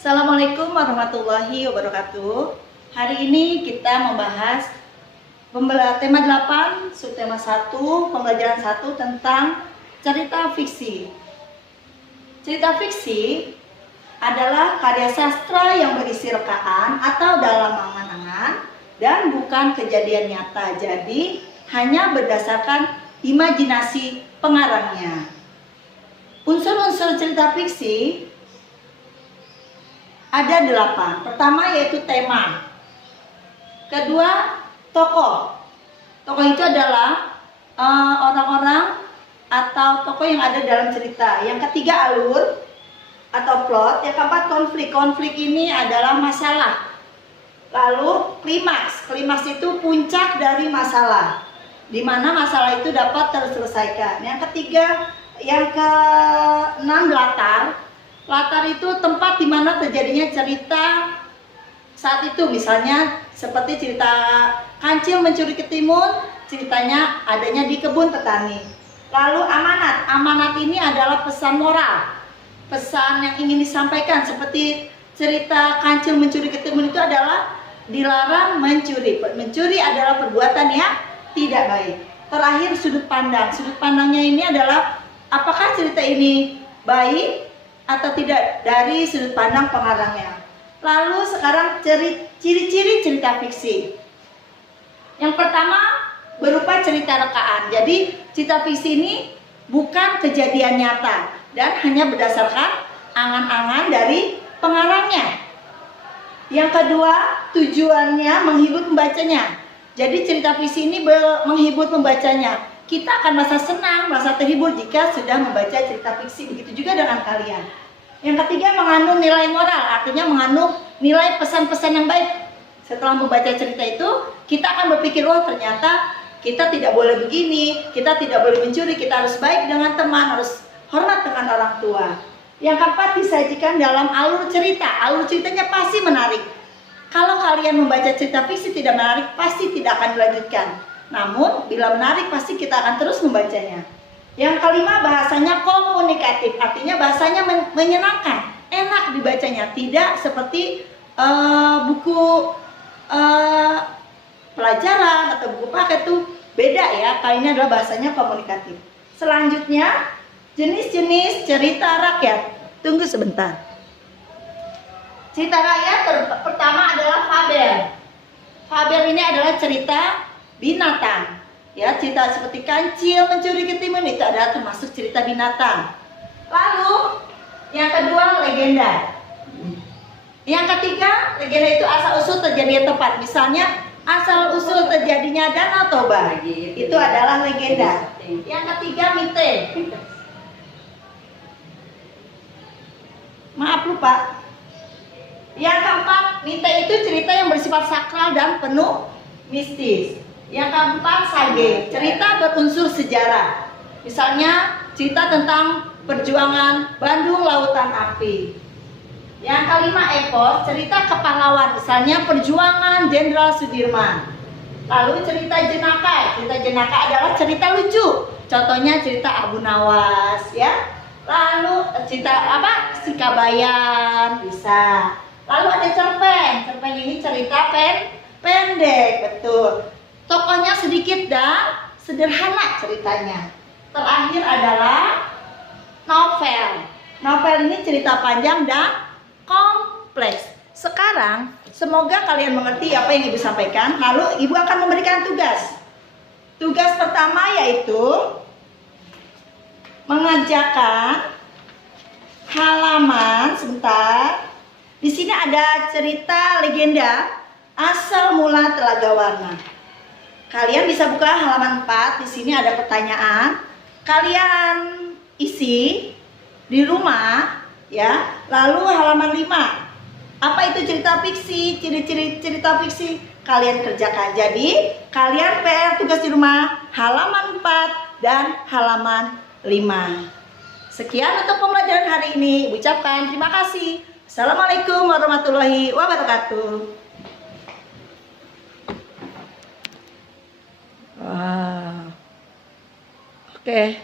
Assalamualaikum warahmatullahi wabarakatuh. Hari ini kita membahas tema 8, subtema 1, pembelajaran 1 tentang cerita fiksi. Cerita fiksi adalah karya sastra yang berisi rekaan atau dalam angan-angan dan bukan kejadian nyata. Jadi hanya berdasarkan imajinasi pengarangnya. Unsur-unsur cerita fiksi ada 8. Pertama yaitu tema. Kedua, tokoh. Tokoh itu adalah orang-orang atau tokoh yang ada dalam cerita. Yang ketiga, alur atau plot. Yang keempat, konflik. Konflik ini adalah masalah. Lalu klimaks. Klimaks itu puncak dari masalah, di mana masalah itu dapat terselesaikan. Yang ketiga, yang keenam, latar. Latar itu tempat di mana terjadinya cerita saat itu. Misalnya seperti cerita kancil mencuri ketimun, ceritanya adanya di kebun petani. Lalu amanat. Amanat ini adalah pesan moral, pesan yang ingin disampaikan. Seperti cerita kancil mencuri ketimun itu adalah dilarang mencuri. Mencuri adalah perbuatan yang tidak baik. Terakhir, sudut pandang. Sudut pandangnya ini adalah apakah cerita ini baik atau tidak dari sudut pandang pengarangnya. Lalu sekarang ciri-ciri cerita fiksi. Yang pertama berupa cerita rekaan. Jadi cerita fiksi ini bukan kejadian nyata dan hanya berdasarkan angan-angan dari pengarangnya. Yang kedua, tujuannya menghibur pembacanya. Jadi cerita fiksi ini menghibur pembacanya. Kita akan merasa senang, merasa terhibur jika sudah membaca cerita fiksi. Begitu juga dengan kalian. Yang ketiga, mengandung nilai moral, artinya mengandung nilai pesan-pesan yang baik. Setelah membaca cerita itu, kita akan berpikir, oh ternyata kita tidak boleh begini, kita tidak boleh mencuri, kita harus baik dengan teman, harus hormat dengan orang tua. Yang keempat, disajikan dalam alur cerita. Alur ceritanya pasti menarik. Kalau kalian membaca cerita fiksi tidak menarik, pasti tidak akan dilanjutkan. Namun, bila menarik, pasti kita akan terus membacanya. Yang kelima, bahasanya komunikatif. Artinya bahasanya menyenangkan, enak dibacanya. Tidak seperti buku pelajaran atau buku paket itu beda ya. Kali ini adalah bahasanya komunikatif. Selanjutnya, jenis-jenis cerita rakyat. Tunggu sebentar. Cerita rakyat pertama adalah fabel. Fabel ini adalah cerita binatang. Ya, cerita seperti kancil mencuri ketimun itu adalah termasuk cerita binatang. Lalu yang kedua, legenda. Yang ketiga, legenda itu asal usul terjadinya tempat. Misalnya asal usul terjadinya Danau Toba, itu adalah legenda. Yang ketiga, mite. Maaf lupa. Yang keempat, mite itu cerita yang bersifat sakral dan penuh mistis. Yang keempat, sage, cerita berunsur sejarah. Misalnya cerita tentang perjuangan Bandung Lautan Api. Yang kelima, epos, cerita kepahlawan. Misalnya perjuangan Jenderal Sudirman. Lalu cerita jenaka. Cerita jenaka adalah cerita lucu. Contohnya cerita Abu Nawas ya. Lalu cerita apa? Sikabayan bisa. Lalu ada cerpen. Cerpen ini cerita pendek, betul. Tokohnya sedikit dan sederhana ceritanya. Terakhir adalah novel. Novel ini cerita panjang dan kompleks. Sekarang, semoga kalian mengerti apa yang Ibu sampaikan. Lalu Ibu akan memberikan tugas. Tugas pertama yaitu mengerjakan halaman, sebentar. Di sini ada cerita legenda asal mula Telaga Warna. Kalian bisa buka halaman 4, di sini ada pertanyaan. Kalian isi di rumah ya. Lalu halaman 5. Apa itu cerita fiksi? Ciri-ciri cerita fiksi kalian kerjakan. Jadi, kalian PR tugas di rumah halaman 4 dan halaman 5. Sekian untuk pembelajaran hari ini. Ibu ucapkan terima kasih. Assalamualaikum warahmatullahi wabarakatuh. Oke.